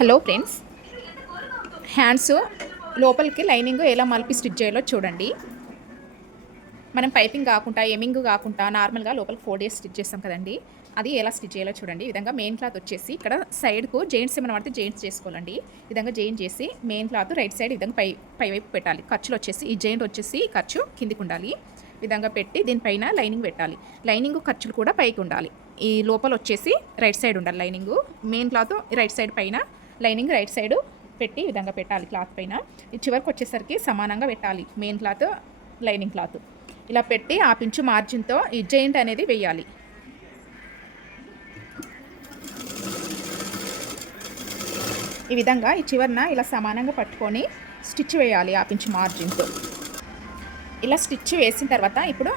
Hello friends. Hands లోపలికి lining ఎలా మలిపి స్టిచ్ చేయాలో చూడండి. మనం పైపింగ్ కాకుండా ఎమింగ్ కాకుండా నార్మల్గా లోపలికి ఫోర్ డేస్ స్టిచ్ చేస్తాం కదండి. అది ఎలా స్టిచ్ చేయాలో చూడండి. ఈ విధంగా మెయిన్ క్లాత్ వచ్చేసి ఇక్కడ సైడ్కు జెయింట్స్ ఏమైనా పడితే జెయింట్స్ చేసుకోవాలండి. ఈ విధంగా జెయింట్ చేసి మెయిన్ క్లాత్ రైట్ సైడ్ ఈ విధంగా పై పై వైపు పెట్టాలి. ఖర్చులు వచ్చేసి ఈ జెయింట్ వచ్చేసి ఖర్చు కిందికి ఉండాలి. విధంగా పెట్టి దీనిపైన లైనింగ్ పెట్టాలి. లైనింగ్ ఖర్చులు కూడా పైకి ఉండాలి. ఈ లోపల వచ్చేసి రైట్ సైడ్ ఉండాలి lining. Main cloth right side పైన లైనింగ్ రైట్ సైడ్ పెట్టి ఈ విధంగా పెట్టాలి క్లాత్ పైన. ఈ చివరికి వచ్చేసరికి సమానంగా పెట్టాలి మెయిన్ క్లాత్ లైనింగ్ క్లాత్. ఇలా పెట్టి ఆ పించు మార్జిన్తో ఈ జెయింట్ అనేది వేయాలి. ఈ విధంగా ఈ చివరిన ఇలా సమానంగా పట్టుకొని స్టిచ్ వేయాలి ఆ పించు మార్జిన్తో. ఇలా స్టిచ్ వేసిన తర్వాత ఇప్పుడు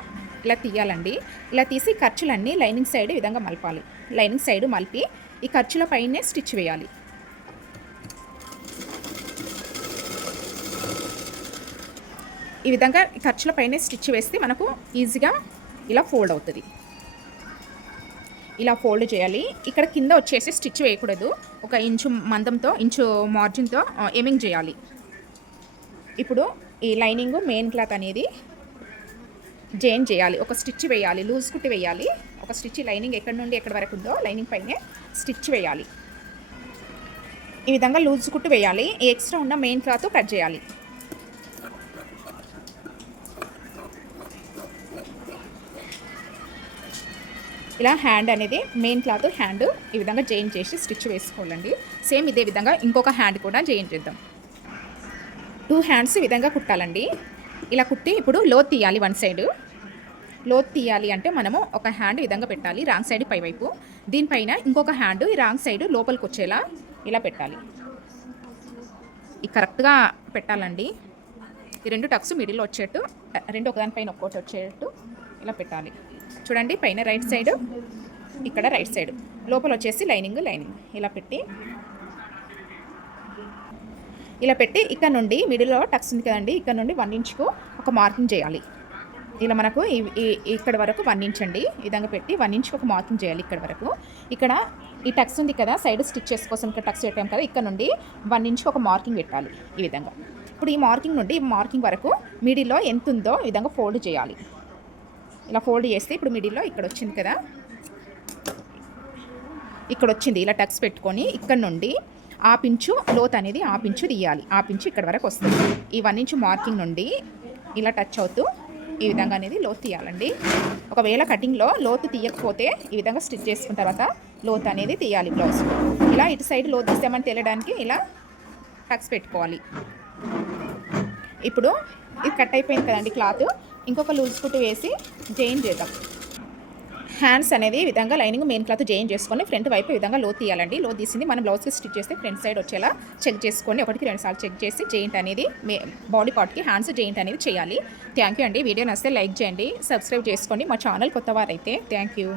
ఇలా తీయాలండి. ఇలా తీసి ఖర్చులన్నీ లైనింగ్ సైడ్ ఈ విధంగా మలపాలి. లైనింగ్ సైడ్ మలిపి ఈ ఖర్చుల పైనే స్టిచ్ వేయాలి. ఈ విధంగా ఖర్చుల పైన స్టిచ్ వేస్తే మనకు ఈజీగా ఇలా ఫోల్డ్ అవుతుంది. ఇలా ఫోల్డ్ చేయాలి. ఇక్కడ కింద వచ్చేసి స్టిచ్ వేయకూడదు. ఒక ఇంచు మందంతో ఇంచు మార్జిన్తో ఎమింగ్ చేయాలి. ఇప్పుడు ఈ లైనింగ్ మెయిన్ క్లాత్ అనేది జైన్ చేయాలి. ఒక స్టిచ్ వేయాలి. లూజ్ కుట్టి వేయాలి. ఒక స్టిచ్ లైనింగ్ ఎక్కడి నుండి ఎక్కడి వరకు ఉందో లైనింగ్ పైనే స్టిచ్ వేయాలి. ఈ విధంగా లూజ్ కుట్టు వేయాలి. ఎక్స్ట్రా ఉన్న మెయిన్ క్లాత్ కట్ చేయాలి. ఇలా హ్యాండ్ అనేది మెయిన్ క్లాత్ హ్యాండ్ ఈ విధంగా జాయిన్ చేసి స్టిచ్ వేసుకోవాలండి. సేమ్ ఇదే విధంగా ఇంకొక హ్యాండ్ కూడా జైన్ చేద్దాం. టూ హ్యాండ్స్ ఈ విధంగా కుట్టాలండి. ఇలా కుట్టి ఇప్పుడు లోత్ తీయాలి వన్ సైడ్ లోత్ తీయాలి అంటే మనము ఒక హ్యాండ్ విధంగా పెట్టాలి రాంగ్ సైడ్ పైవైపు దీనిపైన ఇంకొక హ్యాండ్ ఈ రాంగ్ సైడ్ లోపలికి వచ్చేలా ఇలా పెట్టాలి. ఇది కరెక్ట్గా పెట్టాలండి. ఈ రెండు టక్స్ మిడిల్ వచ్చేట్టు రెండు ఒకదానిపైన ఒక్కోటి వచ్చేట్టు ఇలా పెట్టాలి. చూడండి పైన రైట్ సైడ్ ఇక్కడ రైట్ సైడ్. లోపల వచ్చేసి లైనింగ్ లైనింగ్. ఇలా పెట్టి ఇలా పెట్టి ఇక్కడ నుండి మిడిల్లో టక్స్ ఉంది కదండి ఇక్కడ నుండి వన్ ఇంచ్కు ఒక మార్కింగ్ చేయాలి. ఇలా మనకు ఇక్కడ వరకు వన్ ఇంచ్ అండి. ఈ విధంగా పెట్టి వన్ ఇంచ్కి ఒక మార్కింగ్ చేయాలి ఇక్కడ వరకు. ఇక్కడ ఈ టక్స్ ఉంది కదా సైడ్ స్టిచ్చెస్ కోసం ఇక్కడ టక్స్ పెట్టాం కదా ఇక్కడ నుండి వన్ ఇంచ్కి ఒక మార్కింగ్ పెట్టాలి ఈ విధంగా. ఇప్పుడు ఈ మార్కింగ్ నుండి ఈ మార్కింగ్ వరకు మిడిల్లో ఎంత ఉందో ఈ విధంగా ఫోల్డ్ చేయాలి. ఇలా ఫోల్డ్ చేస్తే ఇప్పుడు మిడిల్లో ఇక్కడ వచ్చింది కదా. ఇక్కడ వచ్చింది ఇలా టక్స్ పెట్టుకొని ఇక్కడ నుండి ఆ పించు లోత్ అనేది ఆ పించు తీయాలి. ఆ పించు ఇక్కడ వరకు వస్తుంది. ఈ వన్ ఇంచు మార్కింగ్ నుండి ఇలా టచ్ అవుతూ ఈ విధంగా అనేది లోతు తీయాలండి. ఒకవేళ కటింగ్లో లోతు తీయకపోతే ఈ విధంగా స్టిచ్ చేసుకున్న తర్వాత లోతు అనేది తీయాలి బ్లౌజ్. ఇలా ఇటు సైడ్ లోతు తీసామని తెలియడానికి ఇలా టక్స్ పెట్టుకోవాలి. ఇప్పుడు ఇది కట్ అయిపోయింది కదండి క్లాత్. ఇంకొక లూజ్ కుట్టు వేసి జైన్ చేద్దాం. హ్యాండ్స్ అనేది ఈ విధంగా లైనింగ్ మెయిన్ క్లాత్ జాయిన్ చేసుకొని ఫ్రంట్ వైపు ఈ విధంగా లో తీయాలండి. లో తీసింది మనం బ్లౌజ్కి స్టిచ్ చేస్తే ఫ్రంట్ సైడ్ వచ్చేలా చెక్ చేసుకొని ఒకటికి రెండు సార్లు చెక్ చేసి జెయింట్ అనేది బాడీ పార్ట్కి హ్యాండ్స్ జెయింట్ అనేది చేయాలి. థ్యాంక్ యూ అండి. వీడియో నచ్చితే లైక్ చేయండి. సబ్స్క్రైబ్ చేసుకోండి. మా ఛానల్ కొత్త వారైతే థ్యాంక్ యూ